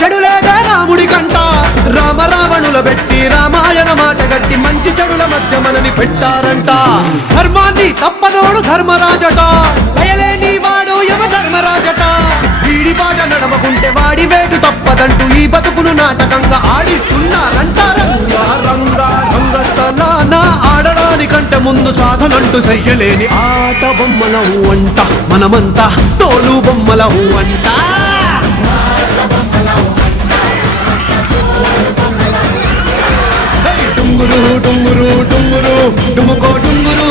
చెడు లేదే రాముడి కంట. రామ రావణుల పెట్టి రామాయణ మాట గట్టి మంచి చెడుల మధ్య మనని పెట్టారంట. ధర్మాన్ని తప్పనోడు ధర్మరాజట, దయలేని వాడు యమ ధర్మరాజట. వీడి పాట నడవకుంటే వాడి వేటు తప్పదంటూ ఈ బతుకును నాటకంగా ఆడిస్తున్నారంట. రంగా రంగా రంగస్థలాన ఆడడానికంటే ముందు సాధనంటూ చెయ్యలేని ఆట బొమ్మలవు అంట. మనమంతా తోలు బొమ్మలవు అంట. డుంగురు డుంగురు డుంగురు డుముకో డుంగురు